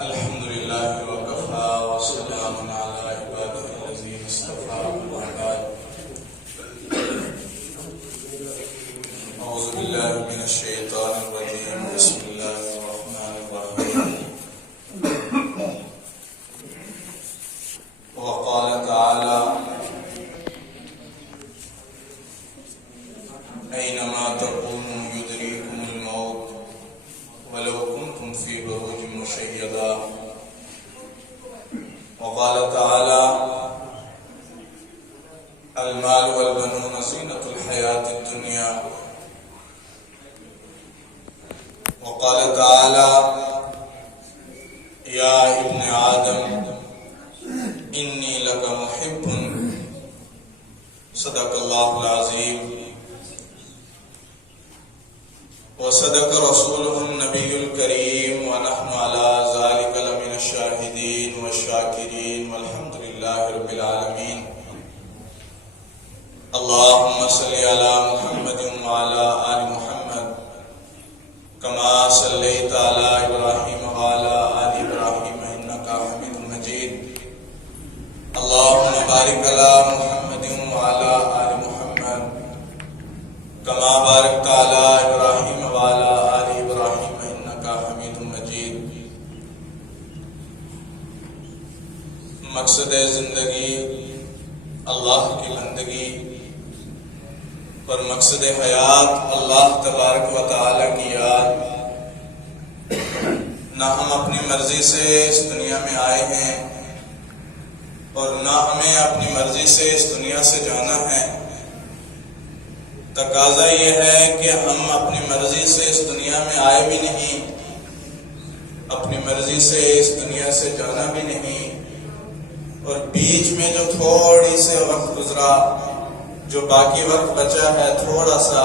الحمد لله وكفى وسلام على عباده الذين اصطفى أما بعد. أعوذ بالله من الشيطان الرجيم. بسم الله الرحمن الرحيم. وقال تعالى: أينما تكونوا يدرككم الموت ولو كنتم في بروج مشيدة. وقال تعالى: المال والبنون زينة الحياة الدنيا. وقال تعالى: يا ابن آدم إني لك محب. صدق الله العظيم. وصدق رسوله النبي الكريم ونحن على ذلك لمن الشاهدين والشاكرين والحمد لله رب العالمين. اللهم صل على محمد وعلى آل محمد كما صليت على إبراهيم وعلى آل إبراهيم إنك حميد مجيد. اللهم بارك على محمد وعلى آل محمد كما باركت على إبراهيم وعلى آل إبراهيم إنك حميد مجيد. مقصد زندگی اللہ کی بندگی اور مقصد حیات اللہ تبارک و تعالی کی یاد. نہ ہم اپنی مرضی سے اس دنیا میں آئے ہیں اور نہ ہمیں اپنی مرضی سے اس دنیا سے جانا ہے. تقاضا یہ ہے کہ ہم اپنی مرضی سے اس دنیا میں آئے بھی نہیں، اپنی مرضی سے اس دنیا سے جانا بھی نہیں، اور بیچ میں جو تھوڑی سے وقت گزرا، جو باقی وقت بچا ہے تھوڑا سا،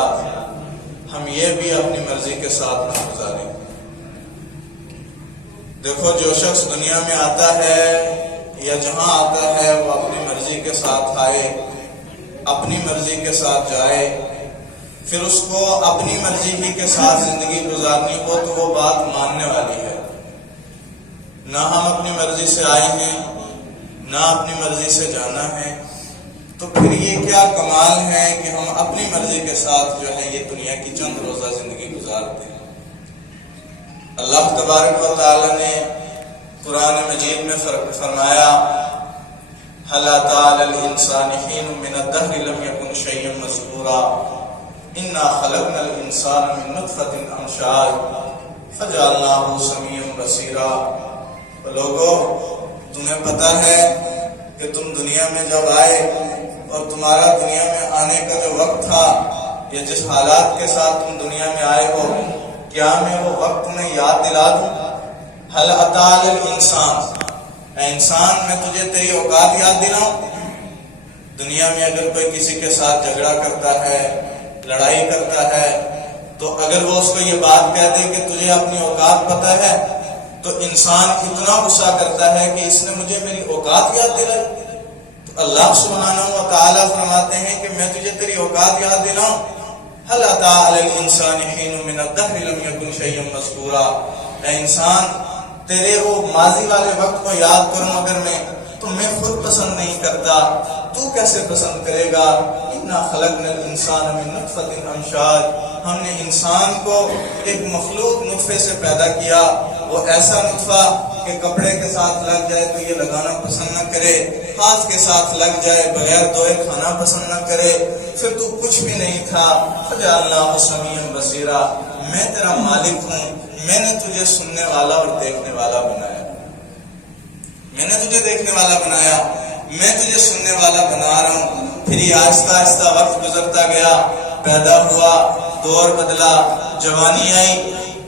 ہم یہ بھی اپنی مرضی کے ساتھ نہ گزاریں. دیکھو، جو شخص دنیا میں آتا ہے یا جہاں آتا ہے وہ اپنی مرضی کے ساتھ آئے، اپنی مرضی کے ساتھ جائے، پھر اس کو اپنی مرضی ہی کے ساتھ زندگی گزارنی ہو تو وہ بات ماننے والی ہے. نہ ہم اپنی مرضی سے آئے ہیں نہ اپنی مرضی سے جانا ہے، تو پھر یہ کیا کمال ہے کہ ہم اپنی مرضی کے ساتھ جو ہے یہ دنیا کی چند روزہ زندگی گزارتے ہیں. اللہ تبارک و تعالی نے قرآن مجید میں فرمایا: هل أتى على الإنسان حين من الدهر لم يكن شيئا مذكورا إنا خلقنا الإنسان من نطفة أمشاج فجعلناه سميعا بصيرا. لوگو، تمہیں پتہ ہے کہ تم دنیا میں جب آئے اور تمہارا دنیا میں آنے کا جو وقت تھا یا جس حالات کے ساتھ تم دنیا میں آئے ہو، کیا میں وہ وقت تمہیں یاد دلا دوں؟ هل أتى على الإنسان، اے انسان، میں تجھے تیری اوقات یاد دلاؤں؟ دنیا میں اگر کوئی کسی کے ساتھ جھگڑا کرتا ہے، لڑائی کرتا ہے، تو اگر وہ اس کو یہ بات کہہ دے کہ تجھے اپنی اوقات پتہ ہے، تو انسان اتنا غصہ کرتا ہے کہ اس نے مجھے میری اوقات یاد دلائی. تو اللہ سبحانہ و تعالیٰ فرماتے ہیں کہ میں تجھے تیری اوقات یاد دلاؤں. هل أتى على الإنسان حين من الدهر لم يكن شيئا مذكورا. اے انسان، تیرے وہ ماضی والے وقت کو یاد کروں اگر تو میں خود پسند نہیں کرتا، تو کیسے پسند کرے گا؟ اِنَّا خَلَقْنَا الْإِنسَانَ مِن نُطْفَةٍ أَمْشَاج. ہم نے انسان کو ایک مخلوق نطفے سے پیدا کیا، وہ ایسا نطفہ کہ کپڑے کے ساتھ لگ جائے تو یہ لگانا پسند نہ کرے، ہاتھ کے ساتھ لگ جائے بغیر دھوئے کھانا پسند نہ کرے، پھر تو کچھ بھی نہیں تھا. فَجَعَلْنَاهُ سَمِيعًا بَصِيرًا. میں تیرا مالک ہوں، میں نے تجھے سننے والا اور دیکھنے والا بنایا. میں نے تجھے دیکھنے والا بنایا، میں تجھے سننے والا بنا رہا ہوں. پھر یہ آہستہ آہستہ وقت گزرتا گیا، پیدا ہوا، دور بدلا، جوانی آئی،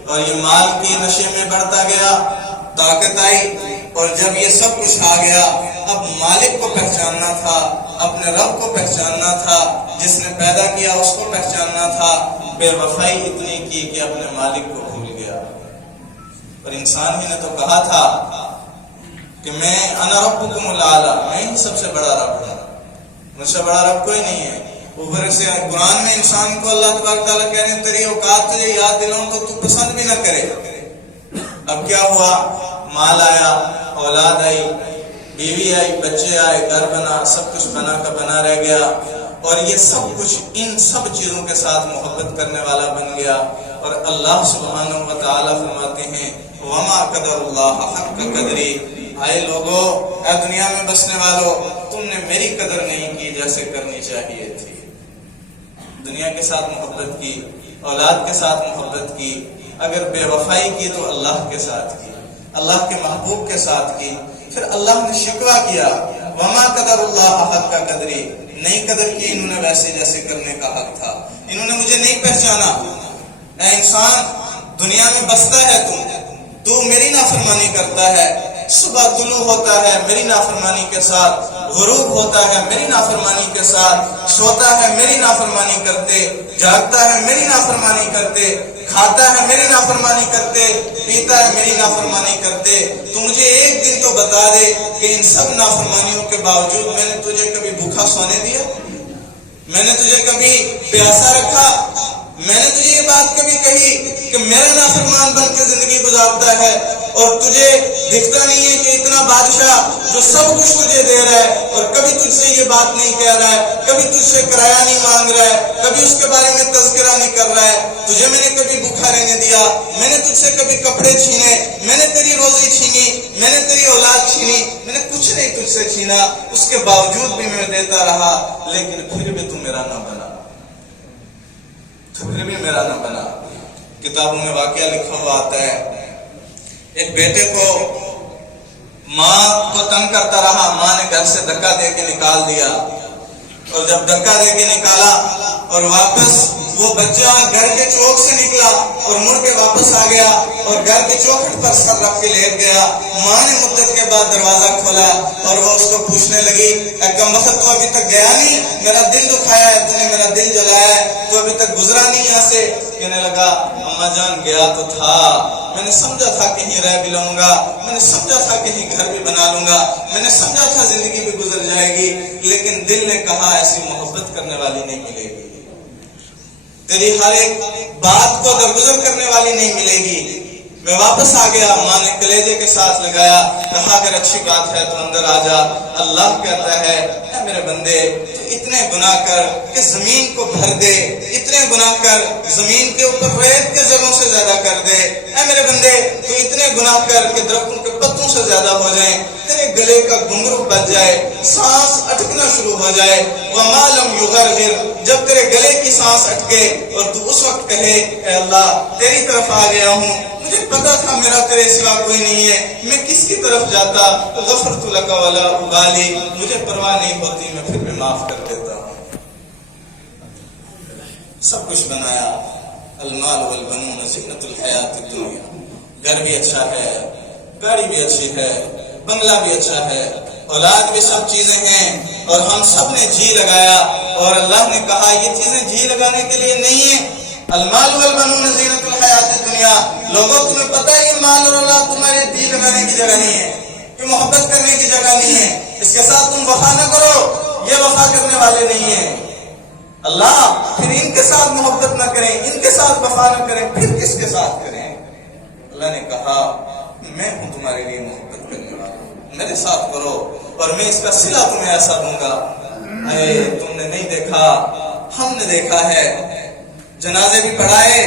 اور یہ مال کی نشے میں بڑھتا گیا، طاقت آئی، اور جب یہ سب کچھ آ گیا، اب مالک کو پہچاننا تھا، اپنے رب کو پہچاننا تھا، جس نے پیدا کیا اس کو پہچاننا تھا. بے وفائی اتنی کی کہ اپنے مالک کو بھول گیا. اور انسان ہی نے تو کہا تھا کہ میں انا ربکم الاعلی، میں ہی سب سے بڑا رب ہوں، مجھ سے بڑا رب کوئی نہیں ہے. اوپر سے قرآن میں انسان کو اللہ تبارک تعالیٰ کہنے تیری اوقات تجھے یاد دلاؤں تو تو پسند بھی نہ کرے. اب کیا ہوا؟ مال آیا، اولاد آئی، بیوی آئی، بچے آئے، گھر بنا، سب کچھ بنا کا بنا رہ گیا، اور یہ سب کچھ ان سب چیزوں کے ساتھ محبت کرنے والا بن گیا۔ اور اللہ سبحانہ و تعالیٰ فرماتے ہیں وما قدر اللہ حق قدری، آئے لوگوں، اے دنیا میں بسنے والوں، تم نے میری قدر نہیں کی جیسے کرنی چاہیے تھی۔ دنیا کے ساتھ محبت کی، اولاد کے ساتھ محبت کی، اگر بے وفائی کی تو اللہ کے ساتھ کی، اللہ کے محبوب کے ساتھ کی۔ پھر اللہ نے شکوہ کیا وما قدر اللہ حق کا قدری، نہیں قدر کی انہوں نے ویسے جیسے کرنے کا حق تھا، انہوں نے مجھے نہیں پہچانا۔ اے انسان، دنیا میں بستا ہے تو میری نافرمانی کرتا ہے، صبح طلوع ہوتا ہے میری نافرمانی کے ساتھ، غروب ہوتا ہے میری نافرمانی کے ساتھ، سوتا ہے میری نافرمانی کرتے، جاگتا ہے میری نافرمانی کرتے، کھاتا ہے میری نافرمانی کرتے، پیتا ہے میری نافرمانی کرتے۔ تو مجھے ایک دن تو بتا دے کہ ان سب نافرمانیوں کے باوجود میں نے تجھے کبھی بھوکا سونے دیا؟ میں نے تجھے کبھی پیاسا رکھا؟ میں نے تجھے یہ بات کبھی کہی کہ میرا نافرمان بن کے زندگی گزارتا ہے اور تجھے دکھتا نہیں ہے کہ اتنا بادشاہ جو سب کچھ تجھے دے رہا ہے اور کبھی تجھ سے یہ بات نہیں کہہ رہا ہے، کبھی تجھ سے کرایہ نہیں مانگ رہا ہے، کبھی اس کے بارے میں تذکرہ نہیں کر رہا ہے، تجھے میں نے کبھی بھوکا رہنے دیا، میں نے تجھ سے کبھی کپڑے چھینے، میں نے تیری روزی چھینی، میں نے تیری اولاد چھینی، میں نے کچھ نہیں تجھ سے چھینا، اس کے باوجود بھی میں دیتا رہا، لیکن پھر بھی تو میرا نہ بنا، پھر بھی میرا نہ بنا۔ کتابوں میں واقعہ لکھا ہوا آتا ہے، ایک بیٹے کو ماں کو تنگ کرتا رہا، ماں نے گھر سے دھکا دے کے نکال دیا، اور جب دھکا دے کے نکالا اور واپس وہ بچہ گھر کے چوک سے نکلا اور مڑ کے واپس آ گیا اور گھر کی چوکھٹ پر سر رکھ کے لیٹ گیا، ماں نے مدت کے بعد دروازہ کھولا اور وہ اس کو پوچھنے لگی اے کم وقت، تو ابھی تک گیا نہیں؟ میرا دل دکھایا ہے، تو نے میرا دل جلایا ہے، تو ابھی تک گزرا نہیں یہاں سے؟ کہنے لگا اماں جان گیا تو تھا، میں نے سمجھا تھا کہیں رہ بھی لوں گا، میں نے سمجھا تھا کہیں گھر بھی بنا لوں گا، میں نے سمجھا تھا زندگی بھی گزر جائے گی، لیکن دل نے کہا ایسی محبت کرنے والی نہیں ملے گی، تیری ہر ایک بات کو درگزر کرنے والی نہیں ملے گی۔ میں واپس آ گیا، ماں نے کلیجے کے ساتھ لگایا، کہا اگر اچھی بات ہے تو اندر آ جا۔ اللہ کہتا ہے اے میرے بندے، تو اتنے گناہ کر کہ زمین کو بھر دے، اتنے گناہ کر زمین کے اوپر ریت کے ذروں سے زیادہ کر دے، اے میرے بندے تو اتنے گناہ کر کہ درختوں کے پتوں سے زیادہ ہو جائیں، تیرے گلے کا گھنگرو بچ جائے، سانس اٹکنا شروع ہو جائے، وَمَا لَمْ يُغَرْغِرْ، جب تیرے گلے کی سانس اٹکے اور تو اس وقت کہے اے اللہ تیری طرف آ گیا ہوں، مجھے پتا تھا میرا تیرے سوا کوئی نہیں ہے، میں کس کی طرف جاتا، غفرت لک ولا ابالی، مجھے پرواہ نہیں ہوتی، میں پھر بھی معاف کر دیتا ہوں۔ سب کچھ بنایا، المال والبنون زینۃ الحیات الدنیا، گھر بھی اچھا ہے، گاڑی بھی اچھی ہے، بنگلہ بھی اچھا ہے، اولاد بھی سب چیزیں ہیں، اور ہم سب نے جی لگایا، اور اللہ نے کہا یہ چیزیں جی لگانے کے لیے نہیں ہیں۔ المال والبنون زینۃ الحیات الدنیا، لوگوں تمہیں پتہ ہے یہ مال اور اولاد تمہارے جی لگانے کی جگہ نہیں ہے، یہ محبت کرنے کی جگہ نہیں ہے، اس کے ساتھ تم وفا نہ کرو، یہ وفا کرنے والے نہیں ہیں۔ اللہ پھر ان کے ساتھ محبت نہ کریں، ان کے ساتھ وفا نہ کریں، پھر کس کے ساتھ کریں؟ اللہ نے کہا میں ہوں تمہارے لیے محبت کرنے والا، میرے ساتھ کرو اور میں اس کا صلہ تمہیں ایسا دوں گا۔ اے تم نے نہیں دیکھا، ہم نے دیکھا ہے، جنازے بھی پڑھائے،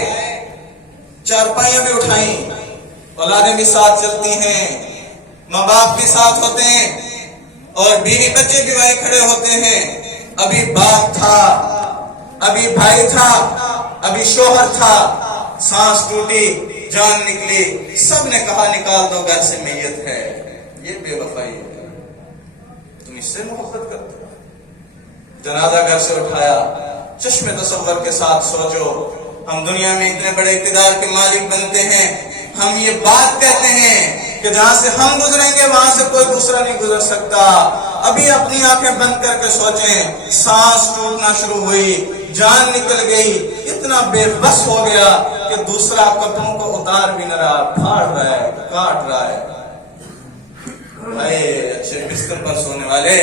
چارپائیاں بھی اٹھائیں، اولادیں بھی ساتھ چلتی ہیں، ماں باپ بھی ساتھ ہوتے ہیں، اور بیوی بچے بھی وہیں کھڑے ہوتے ہیں۔ ابھی باپ تھا، ابھی بھائی تھا، ابھی شوہر تھا، سانس ٹوٹی، جان نکلی، سب نے کہا نکال دو گھر سے، میت ہے۔ یہ بے وفائی ہے، تم اس سے محبت کرتے ہو؟ جنازہ گھر سے اٹھایا، چشم تصور کے ساتھ سوچو، ہم دنیا میں اتنے بڑے اقتدار کے مالک بنتے ہیں، ہم یہ بات کہتے ہیں کہ جہاں سے ہم گزریں گے وہاں سے کوئی دوسرا نہیں گزر سکتا۔ ابھی اپنی آنکھیں بند کر کے سوچیں، سانس ٹوٹنا شروع ہوئی، جان نکل گئی، اتنا بے بس ہو گیا کہ دوسرا کپڑوں کو اتار بھی نہ رہا، پھاڑ رہا ہے، کاٹ رہا ہے۔ اے اچھے بستر پر سونے والے،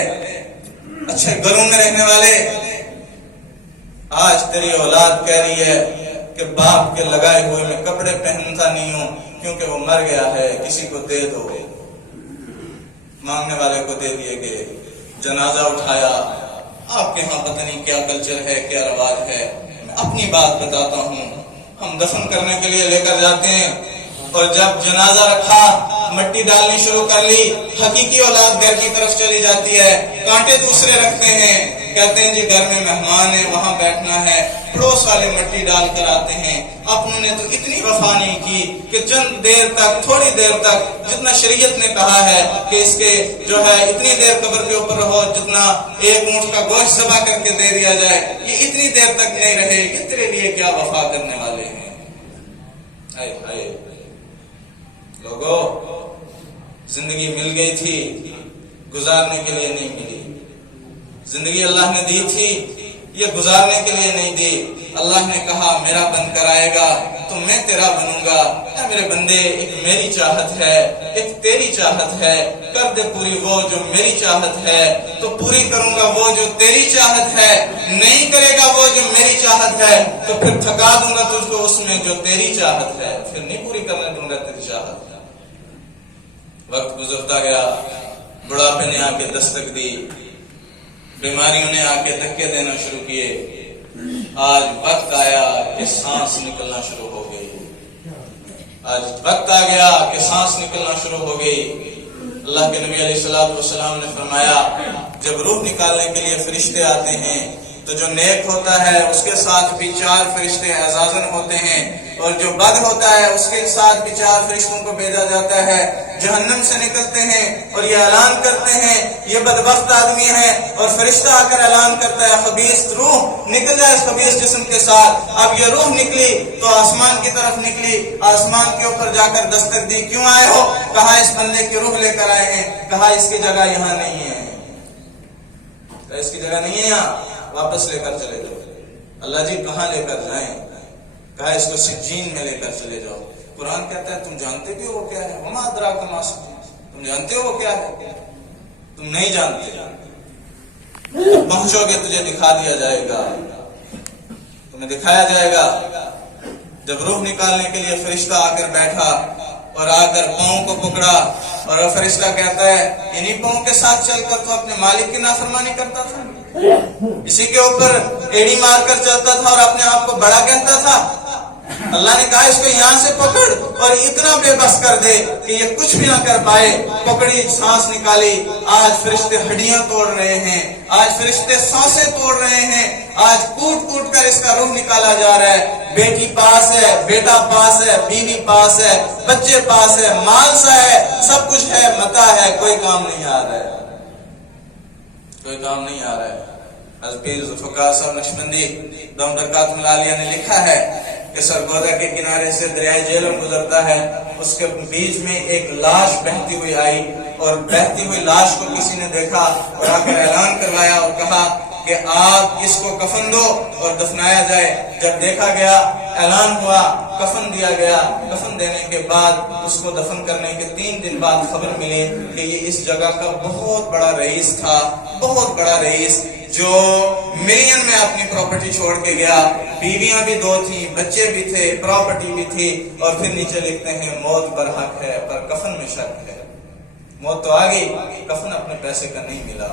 اچھے گھروں میں رہنے والے، آج تیری اولاد کہہ رہی ہے کہ باپ کے لگائے ہوئے میں کپڑے پہنتا نہیں ہوں کیونکہ وہ مر گیا ہے، کسی کو دے دو۔ مانگنے والے کو دے دیے گئے، جنازہ اٹھایا۔ آپ کے ہاں پتہ نہیں کیا کلچر ہے، کیا رواج ہے، میں اپنی بات بتاتا ہوں۔ ہم دفن کرنے کے لیے لے کر جاتے ہیں اور جب جنازہ رکھا، مٹی ڈالنی شروع کر لی، حقیقی اولاد گھر کی طرف چلی جاتی ہے، کانٹے دوسرے رکھتے ہیں، کہتے ہیں جی گھر میں مہمان ہے، وہاں بیٹھنا ہے، پڑوس والے مٹی ڈال کر آتے ہیں۔ اپنوں نے تو اتنی وفا نہیں کی کہ چند دیر تک، تھوڑی دیر تک، جتنا شریعت نے کہا ہے کہ اس کے جو ہے اتنی دیر قبر کے اوپر رہو، جتنا ایک اونٹ کا گوشت ذبح کر کے دے دیا جائے، یہ اتنی دیر تک نہیں رہے۔ یہ تیرے لیے کیا وفا کرنے والے ہیں؟ ہائے ہائے لوگوں، زندگی مل گئی تھی، گزارنے کے لیے نہیں ملی۔ زندگی اللہ نے دی تھی، یہ گزارنے کے لیے نہیں دی۔ اللہ نے کہا میرا بن کر آئے گا تو میں تیرا بنوں گا۔ اے میرے بندے، ایک میری چاہت ہے، ایک تیری چاہت ہے، کر دے پوری وہ جو میری چاہت ہے تو پوری کروں گا وہ جو تیری چاہت ہے۔ نہیں کرے گا وہ جو میری چاہت ہے تو پھر تھکا دوں گا تجھ کو اس میں جو تیری چاہت ہے، پھر نہیں پوری کرنے دوں گا تیری چاہت۔ وقت گزرتا گیا، بڑھاپے نے آ کے دستک دی، بیماریوں نے آ کے دھکے دینا شروع کیے۔ آج وقت آیا کہ سانس نکلنا شروع ہو گئی۔ آج وقت آ گیا کہ سانس نکلنا شروع ہو گئی۔ اللہ کے نبی علیہ الصلوۃ والسلام نے فرمایا جب روح نکالنے کے لیے فرشتے آتے ہیں تو جو نیک ہوتا ہے اس کے ساتھ بھی 4 فرشتے اعزازن ہوتے ہیں، اور جو بد ہوتا ہے اس کے ساتھ بھی 4 فرشتوں کو بھیجا جاتا ہے۔ جہنم سے نکلتے ہیں اور یہ اعلان کرتے ہیں یہ بدبخت آدمی ہے، اور فرشتہ آ کر اعلان کرتا ہے خبیث روح نکل جائے اس خبیث جسم کے ساتھ۔ اب یہ روح نکلی تو آسمان کی طرف نکلی، آسمان کے اوپر جا کر دستک دی، کیوں آئے ہو؟ کہا اس بندے کی روح لے کر آئے ہیں۔ کہا اس کی جگہ یہاں نہیں ہے، اس کی جگہ نہیں ہے یہاں، واپس لے کر چلے جاؤ۔ اللہ جی کہاں لے کر جائیں؟ کہا اس کو سجین میں لے کر چلے جاؤ۔ قرآن کہتا ہے تم جانتے بھی ہو وہ کیا ہے؟ وما ادراک ما سجین، تم جانتے ہو وہ کیا ہے؟ تم نہیں جانتے، پہنچو گے تجھے دکھا دیا جائے گا، تمہیں دکھایا جائے گا۔ جب روح نکالنے کے لیے فرشتہ آ کر بیٹھا اور آ کر پاؤں کو پکڑا، اور فرشتہ کہتا ہے انہی پاؤں کے ساتھ چل کر تو اپنے مالک کی نافرمانی کرتا تھا، اسی کے اوپر ایڑی مار کر چلتا تھا اور اپنے آپ کو بڑا کہتا تھا۔ اللہ نے کہا اس کو یہاں سے پکڑ اور اتنا بے بس کر دے کہ یہ کچھ بھی نہ کر پائے۔ پکڑی، سانس نکالی، آج فرشتے ہڈیاں توڑ رہے ہیں، آج فرشتے سانسیں توڑ رہے ہیں، آج کوٹ کوٹ کر اس کا روح نکالا جا رہا ہے۔ بیٹی پاس ہے، بیٹا پاس ہے، بیوی پاس ہے، بچے پاس ہے، مال سا ہے، سب کچھ ہے، متا ہے، کوئی کام نہیں آ رہا ہے، کوئی کام نہیں آ رہا ہے۔ حضرت پیر ذوالفقار صاحب نقشبندی دم برکات ملالیہ نے لکھا ہے کہ سرگودا کے کنارے سے دریائے جہلم گزرتا ہے، اس کے بیچ میں ایک لاش بہتی ہوئی آئی، اور بہتی ہوئی لاش کو کسی نے دیکھا اور آ کر اعلان کروایا اور کہا کہ آپ اس کو کفن دو اور دفنایا جائے۔ جب دیکھا گیا، اعلان ہوا، کفن دیا گیا۔ کفن دینے کے بعد اس کو دفن کرنے کے 3 دن بعد خبر ملی کہ یہ اس جگہ کا بہت بڑا رئیس تھا، بہت بڑا رئیس، جو ملین میں اپنی پراپرٹی چھوڑ کے گیا۔ بیویاں بھی 2 تھیں، بچے بھی تھے، پراپرٹی بھی تھی، اور پھر نیچے لکھتے ہیں موت برحق ہے پر کفن میں شک ہے۔ موت تو آ گئی، کفن اپنے پیسے کا نہیں ملا۔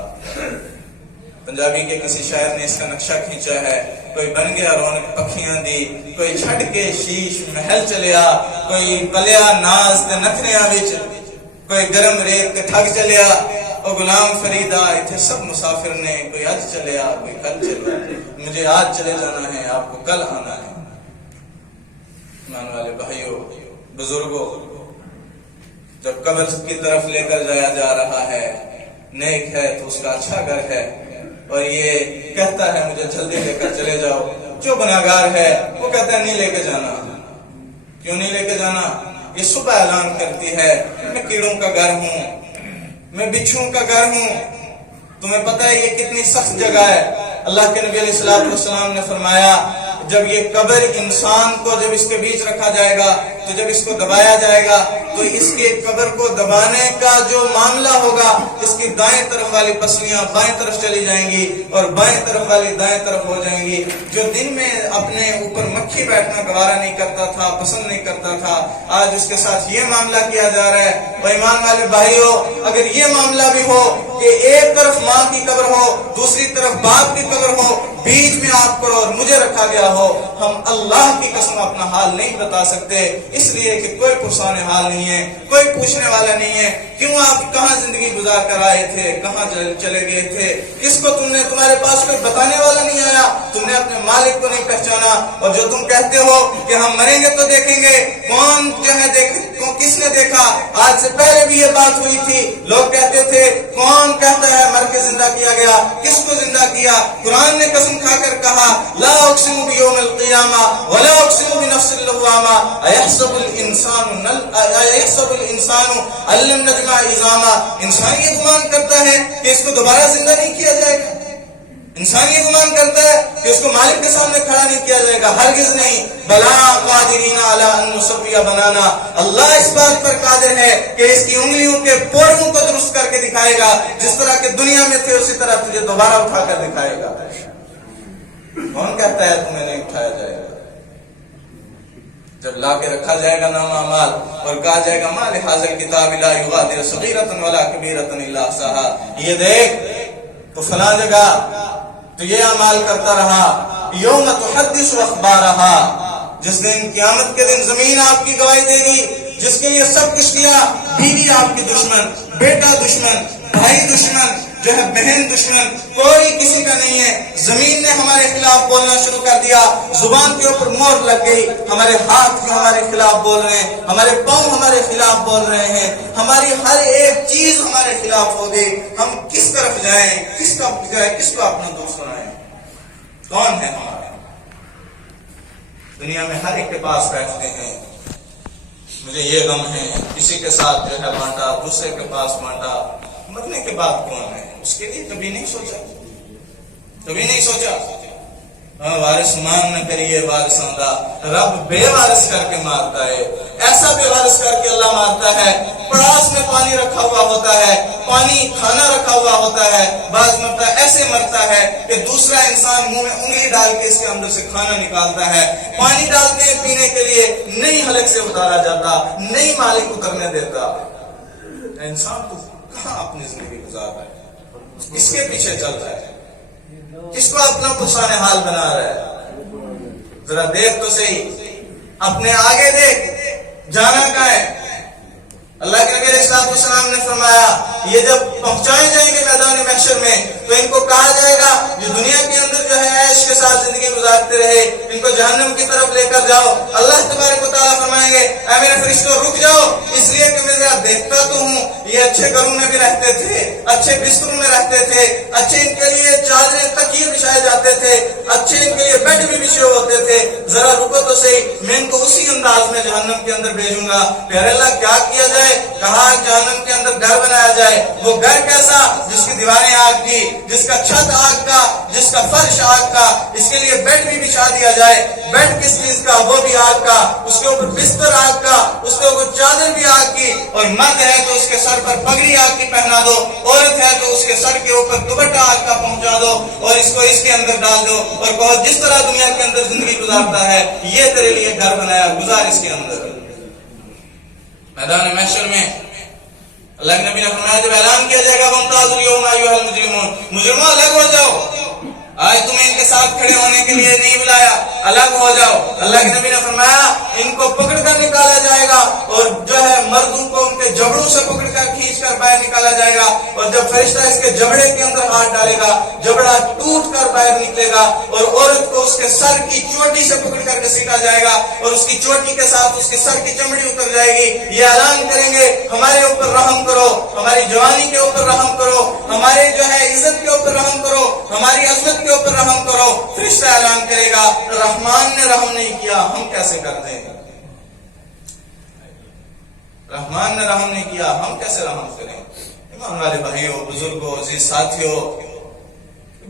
پنجابی کے کسی شاعر نے اس کا نقشہ کھینچا ہے، کوئی بن گیا رونق پکھیاں دی، کوئی چھٹ کے شیش محل چلیا، کوئی پلیا ناز تے نخریاں وچ، کوئی گرم ریت تے ٹھگ چلیا۔ او غلام فریدا اتھے سب مسافر نے، کوئی آج چلیا کوئی کل چلیا، مجھے آج چلے جانا ہے، آپ کو کل آنا ہے۔ ایمان والے بھائیوں، بزرگوں، جب قبر کی طرف لے کر جایا جا رہا ہے، نیک ہے تو اس کا اچھا گھر ہے، اور یہ کہتا ہے مجھے جلدی لے کر چلے جاؤ۔ جو گناہگار ہے وہ کہتا ہے نہیں لے کے جانا۔ کیوں نہیں لے کے جانا؟ یہ صبح اعلان کرتی ہے میں کیڑوں کا گھر ہوں، میں بچھوؤں کا گھر ہوں۔ تمہیں پتہ ہے یہ کتنی سخت جگہ ہے۔ اللہ کے نبی علیہ الصلوۃ والسلام نے فرمایا جب یہ قبر انسان کو جب اس کے بیچ رکھا جائے گا تو جب اس کو دبایا جائے گا تو اس کے قبر کو دبانے کا جو معاملہ ہوگا اس کی دائیں طرف والی پسلیاں بائیں طرف چلی جائیں گی اور بائیں طرف والی دائیں طرف ہو جائیں گی. جو دن میں اپنے اوپر مکھی بیٹھنا گوارا نہیں کرتا تھا، پسند نہیں کرتا تھا، آج اس کے ساتھ یہ معاملہ کیا جا رہا ہے. اور ایمان والے بھائیو، اگر یہ معاملہ بھی ہو کہ ایک طرف ماں کی قبر ہو، دوسری طرف باپ کی قبر ہو، بیچ میں آپ کو اور مجھے رکھا گیا ہو، ہم اللہ کی قسم اپنا حال نہیں بتا سکتے، اس لیے کہ کوئی پرسان حال نہیں ہے، کوئی پوچھنے والا نہیں ہے. کیوں آپ کہاں زندگی گزار کر آئے تھے، کہاں چلے گئے تھے، کس کو تمہارے پاس کوئی بتانے والا نہیں آیا، تم نے اپنے مالک کو نہیں پہچانا. اور جو تم کہتے ہو کہ ہم مریں گے تو دیکھیں گے، کون جو ہے کس نے دیکھا؟ آج سے پہلے بھی یہ بات ہوئی تھی، لوگ کہتے تھے کون کہتا ہے مر کے زندہ کیا گیا، کس کو زندہ کیا؟ قرآن نے قسم کھا کر کہا لا اقسم بیوم القیامہ ولا اقسم بنفس اللوامہ ایحسب الانسان ان لن نجمع عظاما. انسان یہ گمان کرتا ہے کہ اس کو دوبارہ زندہ نہیں کیا جائے گا، انسان یہ گمان کرتا ہے کہ اس کو مالک کے سامنے کھڑا نہیں کیا جائے گا، ہرگز نہیں. بلا قادرین علی ان نسوی بنانا، اللہ اس بات پر قادر ہے کہ اس کی انگلیوں کے پوروں کو درست کر کے دکھائے گا، جس طرح کہ دنیا میں تھے اسی طرح تجھے دوبارہ اٹھا کر دکھائے گا. کون کہتا ہے تمہیں نہیں اٹھایا جائے گا؟ جب لا کے رکھا جائے گا نام اعمال اور کہا جائے گا ما لہذا الکتاب لا یغادر صغیرۃ ولا کبیرۃ الا احصاها، یہ دیکھ تو فلاں جگہ تو یہ اعمال کرتا رہا. یوم تحدث اخبارہا، جس دن قیامت کے دن زمین آپ کی گواہی دے گی، جس کے لیے سب کچھ کیا، بیوی آپ کی دشمن، بیٹا دشمن، بھائی دشمن، جو ہے بہن دشمن، کوئی کسی کا نہیں ہے. زمین نے ہمارے خلاف بولنا شروع کر دیا، زبان کے اوپر مور لگ گئی، ہمارے ہاتھ ہمارے خلاف بول رہے ہیں، ہمارے پاؤں ہمارے خلاف بول رہے ہیں، ہماری ہر ایک چیز ہمارے خلاف ہو گئی. ہم کس طرف جائیں، کس کو اپنا دوست بنائیں؟ کون ہے ہمارے؟ دنیا میں ہر ایک کے پاس بیٹھتے ہیں، مجھے یہ غم ہے، کسی کے ساتھ جو ہے بانٹا، دوسرے کے پاس بانٹا. مرنے کے بعد کون ہے؟ اس کے لیے کبھی نہیں سوچا، کبھی نہیں سوچا. وارث مان نہ کریے وارث آندہ، رب بے وارث کر کے مارتا ہے، ایسا بے وارث کر کے اللہ مارتا ہے. پڑاس میں پانی رکھا ہوا ہوتا ہے، پانی کھانا رکھا ہوا ہوتا ہے، بعض مرتا ایسے مرتا ہے کہ دوسرا انسان منہ میں انگلی ڈال کے اس کے اندر سے کھانا نکالتا ہے. پانی ڈالتے ہیں پینے کے لیے، نہیں حلق سے اتارا جاتا، نہیں مالک اترنے دیتا. انسان کو کہاں اپنی زندگی گزار رہا ہے، کس کے پیچھے چل رہا ہے، کس کو اپنا پرسان حال بنا رہا ہے؟ ذرا دیکھ تو صحیح، اپنے آگے دیکھ، جانا کہاں ہے؟ اللہ کے نبی علیہ السلام نے فرمایا یہ جب پہنچائے جائیں گے میدان محشر میں تو ان کو کہا جائے گا جو دنیا کے اندر جو ہے عیش کے ساتھ زندگی گزارتے رہے، ان کو جہنم کی طرف لے کر جاؤ. اللہ تبارک و تعالیٰ فرمائیں گے اے میرے فرشتوں رک جاؤ، اس لیے کہ میں ذرا دیکھتا تو ہوں یہ اچھے گھروں میں بھی رہتے تھے، اچھے بستروں میں رہتے تھے، اچھے ان کے لیے چادریں تکیے بچھائے جاتے تھے، اچھے ان کے لیے بیڈ بھی بچھے ہوتے تھے. ذرا رکو تو صحیح، میں ان کو اسی انداز میں جہنم کے اندر بھیجوں گا. پیارے اللہ کیا کیا جائے؟ کہا جہنم کے اندر گھر بنایا جائے. وہ گھر کیسا؟ جس کی دیواریں آگ کی، جس کا چھت آگ کا، جس کا فرش آگ کا. اس کے لیے بیڈ بھی بچھا دیا جائے. بیڈ کس چیز کا؟ وہ بھی آگ کا. اس کے اوپر بستر آگ کا، اس کے اوپر چادر بھی آگ کی. اور مرد ہے تو اس کے سر پر پگڑی آگ کی پہنا دو، عورت ہے تو اس کے سر کے اوپر دوپٹہ آگ کا پہنچا دو اور اس کو اس کے اندر ڈال دو اور کہو جس طرح دنیا کے اندر زندگی گزارتا ہے یہ تیرے لیے گھر بنایا، گزار اس کے اندر. میدان محشر میں اللہ کے نبی نے فرمایا جب اعلان کیا جائے گا وَامْتَازُوا الْيَوْمَ أَيُّهَا الْمُجْرِمُونَ، مجرموں الگ ہو جاؤ، آج تمہیں ان کے ساتھ کھڑے ہونے کے لیے نہیں بلایا، الگ ہو جاؤ. اللہ کے نبی نے فرمایا ان کو پکڑ کر نکالا جائے گا اور جو ہے مردوں کو ان کے جبڑوں سے پکڑ کر کھینچ کر باہر نکالا جائے گا. اور جب فرشتہ اس کے جبڑے کے اندر ہاتھ ڈالے گا جبڑا ٹوٹ کر باہر نکلے گا اور عورت کو اس کے سر کی چوٹی سے پکڑ کر گھسیٹا جائے گا اور اس کی چوٹی کے ساتھ اس کے سر کی چمڑی اتر جائے گی. یہ اعلان کریں گے ہمارے اوپر رحم کرو، ہماری جوانی کے اوپر رحم کرو، ہمارے جو ہے عزت کے اوپر رحم کرو، ہماری عظمت کے اوپر رحم کرو. فرشتہ اعلان کرے گا رحمان نے رحم نہیں کیا، ہم کیسے کر دیں؟ رحمان نے رحم نہیں کیا، ہم کیسے رحم کریں؟ ایمان والے بھائیوں، بزرگوں، عزیز ساتھیوں،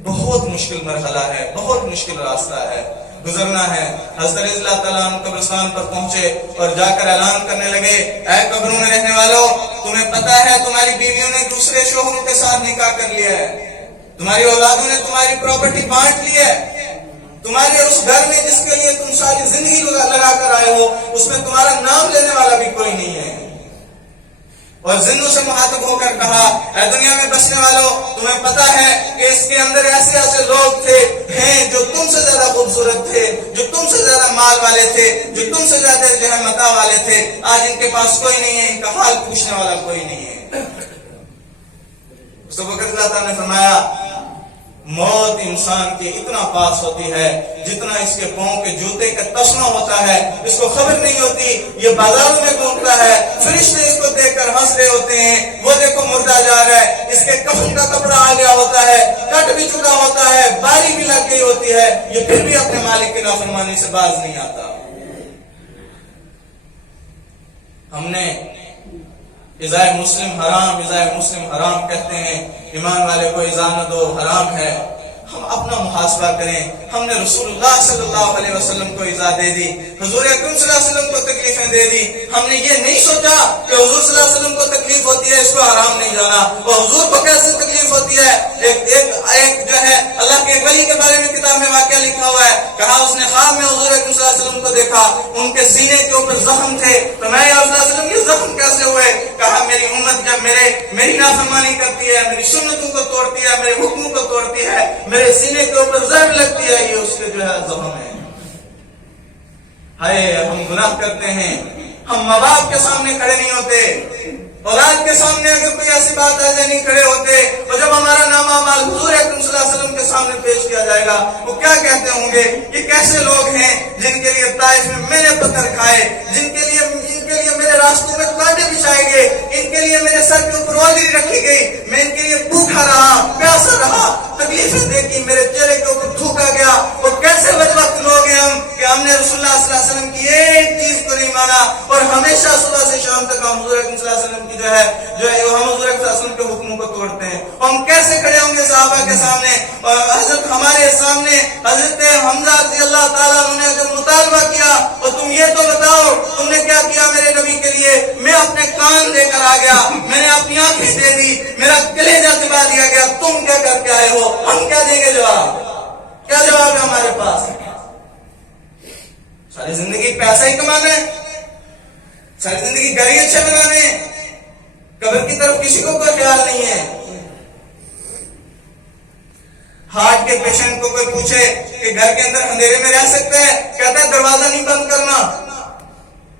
بہت مشکل مرحلہ ہے، بہت مشکل راستہ ہے. گزرنا ہے۔ حضرت علی رضی اللہ تعالیٰ عنہ قبرستان پر پہنچے اور جا کر اعلان کرنے لگے، اے قبروں میں رہنے والوں، تمہیں پتا ہے تمہاری بیویوں نے دوسرے شوہروں کے ساتھ نکاح کر لیا ہے، تمہاری اولادوں نے تمہاری پراپرٹی بانٹ لی ہے، تمہارے اس گھر میں جس کے لیے تم ساری زندگی لگا کر آئے ہو اس میں تمہارا نام لینے والا بھی کوئی نہیں ہے۔ اور زندوں سے مخاطب ہو کر کہا، اے دنیا میں بسنے والوں، تمہیں پتا ہے کہ اس کے اندر ایسے ایسے لوگ تھے ہیں جو تم سے زیادہ خوبصورت تھے، جو تم سے زیادہ مال والے تھے، جو تم سے زیادہ متاع والے تھے، آج ان کے پاس کوئی نہیں ہے، ان کا حال پوچھنے والا کوئی نہیں ہے۔ اس وقت اللہ تعالیٰ نے فرمایا، موت انسان کی اتنا پاس ہوتی ہے جتنا اس کے پاؤں کے جوتے کا تسمہ ہوتا ہے، اس کو خبر نہیں ہوتی، یہ بازاروں میں گھومتا ہے، فرشتے اس کو دیکھ کر ہنس رہے ہوتے ہیں، وہ دیکھو مردہ جا رہا ہے، اس کے کفن کا کپڑا آ گیا ہوتا ہے، کٹ بھی چکا ہوتا ہے، باری بھی لگ گئی ہوتی ہے، یہ پھر بھی اپنے مالک کی نافرمانی سے باز نہیں آتا۔ ہم نے ازائے مسلم حرام کہتے ہیں، ایمان والے کو ایذا نہ دو حرام ہے۔ ہم اپنا محاسبہ کریں، ہم نے رسول اللہ صلی اللہ علیہ وسلم کو ایذا دے دی، حضور اکرم صلی اللہ علیہ وسلم کو تکلیفیں دے دی، ہم نے یہ نہیں سوچا کہ حضور صلی اللہ علیہ وسلم کو تکلیف ہوتی ہے اس کو حرام نہیں جانا، اور حضور کو کیسے تکلیف ہوتی ہے۔ ایک جو ہے اللہ کے ولی کے بارے میں کتاب میں واقعہ لکھا ہوا ہے، کہا اس نے خواب میں حضور اکرم صلی اللہ علیہ وسلم کو دیکھا، ان کے سینے کے اوپر زخم تھے، تو میں یا رسول اللہ علیہ وسلم یہ زخم کیسے ہوئے؟ کہا میری امت جب میری نافرمانی کرتی ہے، میری سنتوں کو توڑتی ہے، میرے حکموں کو توڑتی ہے، میرے سینے کے اوپر زہر لگتی ہے، یہ اس کے جو ہے زخم ہے۔ ہائے ہم گناہ کرتے ہیں، ہم ماں باپ کے سامنے کھڑے نہیں ہوتے، اولاد کے سامنے اگر کوئی ایسی بات آ جائے نہیں کھڑے ہوتے، اور جب ہمارا نام اعمال حضور اکرم صلی اللہ علیہ وسلم کے سامنے پیش کیا جائے گا وہ کیا کہتے ہوں گے؟ یہ کیسے لوگ ہیں جن کے لیے طائف میں نے پتھر کھائے، جن کے لیے میرے راستوں میں کانٹے بچھائے گئے، ان کے لیے میرے سر کے اوپر اوزری رکھی گئی، میں ان کے لیے بھوکا رہا، پیاسا رہا، تکلیفیں دیکھی، میرے چہرے کے اوپر تھوکا گیا۔ اور کیسے بدبخت لوگ ہیں ہم کہ ہم نے رسول اللہ صلی اللہ علیہ وسلم کی ایک چیز کو نہیں مانا، اور ہمیشہ صبح سے شام تک ہم حضور اکرم صلی اللہ علیہ وسلم کی جو ہے ہم حضور اکرم صلی اللہ علیہ وسلم کے حکموں کو توڑتے ہیں۔ ہم کیسے کھڑے ہوں گے صحابہ کے سامنے، اور حضرت ہمارے سامنے حضرت حمزہ رضی اللہ تعالیٰ عنہ نے جب مطالبہ کیا، اور تم یہ تو بتاؤ تم نے کیا کیا میرے نبی کے لیے؟ میں اپنے کان دے کر آ گیا، میں نے اپنی آنکھیں دے دی، میرا کلیجہ دبا دیا گیا، تم کیا کر کے آئے ہو؟ ہم کیا دیں گے جواب؟ کیا جواب ہے ہمارے پاس؟ ساری زندگی پیسہ ہی کمانا ہے، ساری زندگی گھر ہی اچھے بنانے ہیں، قبر کی طرف کسی کو کوئی خیال نہیں ہے۔ ہارٹ کے پیشنٹ کو کوئی پوچھے کہ گھر کے اندر اندھیرے میں رہ سکتے ہیں، کہتا ہے دروازہ نہیں بند کرنا،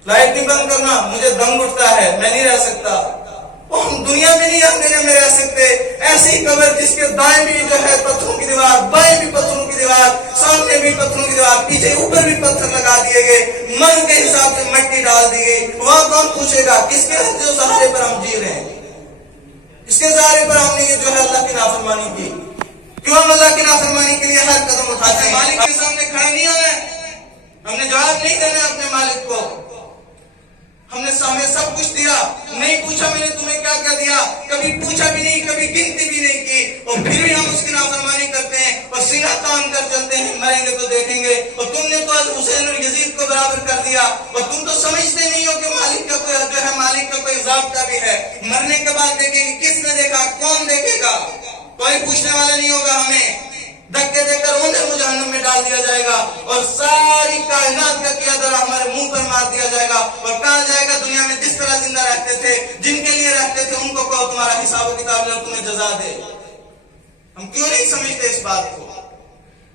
لائٹ نہیں بند کرنا، مجھے دم اٹھتا ہے، میں نہیں رہ سکتا۔ ہم دنیا میں نہیں اندھیرے میں رہ سکتے۔ ایسی قبر جس کے دائیں بھی جو ہے پتھروں کی دیوار، بائیں بھی پتھروں کی دیوار، سامنے بھی پتھروں کی دیوار، پیچھے اوپر بھی پتھر لگا دیے گئے، من کے حساب سے مٹی ڈال دی گئی، وہاں کون پوچھے گا کس کے سہارے پر ہم جی رہے ہیں؟ کس کے سہارے پر ہم نے یہ جو ہے اللہ کی نافرمانی کی؟ کیوں ہم اللہ کی نافرمانی کے لیے ہر قدم اٹھاتے ہیں؟ مالک کے سامنے کھڑا نہیں ہونا ہے، ہم نے جواب نہیں دینا اپنے مالک کو۔ ہم نے ہمیں سب کچھ دیا، نہیں پوچھا میں نے تمہیں کیا کیا دیا، کبھی پوچھا بھی نہیں، کبھی گنتی بھی نہیں کی، اور پھر بھی ہم اس کی نافرمانی کرتے ہیں اور سینہ تان کر چلتے ہیں، مریں گے تو دیکھیں گے۔ اور تم نے تو حسین اور یزید کو برابر کر دیا، اور تم تو سمجھتے نہیں ہو کہ مالک کا کوئی جو ہے مالک کا کوئی ضابطہ بھی ہے، مرنے کے بعد دیکھیں گے کس نے دیکھا، کون دیکھے گا، کوئی پوچھنے والا نہیں ہوگا، ہمیں دھکے دے کر انہیں جہنم میں ڈال دیا جائے گا، اور ساری کائنات کا کیا درا ہمارے منہ پر مار دیا جائے گا، اور کہا جائے گا دنیا میں جس طرح زندہ رہتے تھے، جن کے لیے رہتے تھے، ان کو کہو تمہارا حساب و کتاب لے تمہیں جزا دے۔ ہم کیوں نہیں سمجھتے اس بات کو؟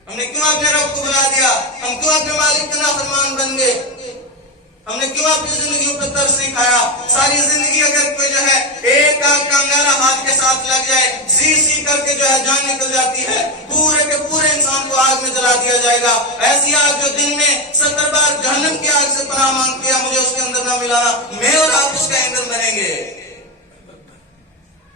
ہم نے کیوں اپنے رب کو بلا دیا؟ ہم کیوں اپنے مالک کا نافرمان بن گئے؟ ہم نے کیوں اپنی زندگیوں پر ترس نہیں کھایا؟ ساری زندگی اگر کوئی جو ہے ایک آنکھ کا انگارہ ہاتھ کے ساتھ لگ جائے، سی کر کے جو ہے جان نکل جاتی ہے، پورے کے پورے انسان کو آگ میں جلا دیا جائے گا۔ ایسی آگ جو دن میں 70 بار جہنم کی آگ سے پناہ مانگتی ہے، مجھے اس کے اندر نہ ملانا، میں اور آپ اس کا ایندھن بنیں گے،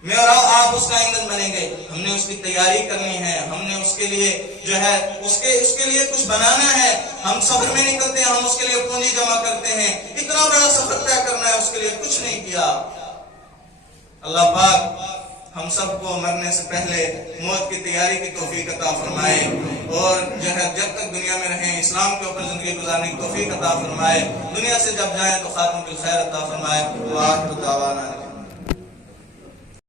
میں اور آپ اس کا ایندھن بنیں گے۔ ہم نے اس کی تیاری کرنی ہے، ہم نے اس کے لیے جو ہے اس کے لیے کچھ بنانا ہے۔ ہم سفر میں نکلتے ہیں، ہم اس کے لیے پونجی جمع کرتے ہیں، اتنا بڑا سفر طے کرنا ہے، اس کے لیے کچھ نہیں کیا۔ اللہ پاک ہم سب کو مرنے سے پہلے موت کی تیاری کی توفیق عطا فرمائے، اور جو ہے جب تک دنیا میں رہیں اسلام کے اوپر زندگی گزارنے کی توفیق عطا فرمائے، دنیا سے جب جائیں تو خاتمہ بالخیر عطا فرمائے۔ وآخر دعوانا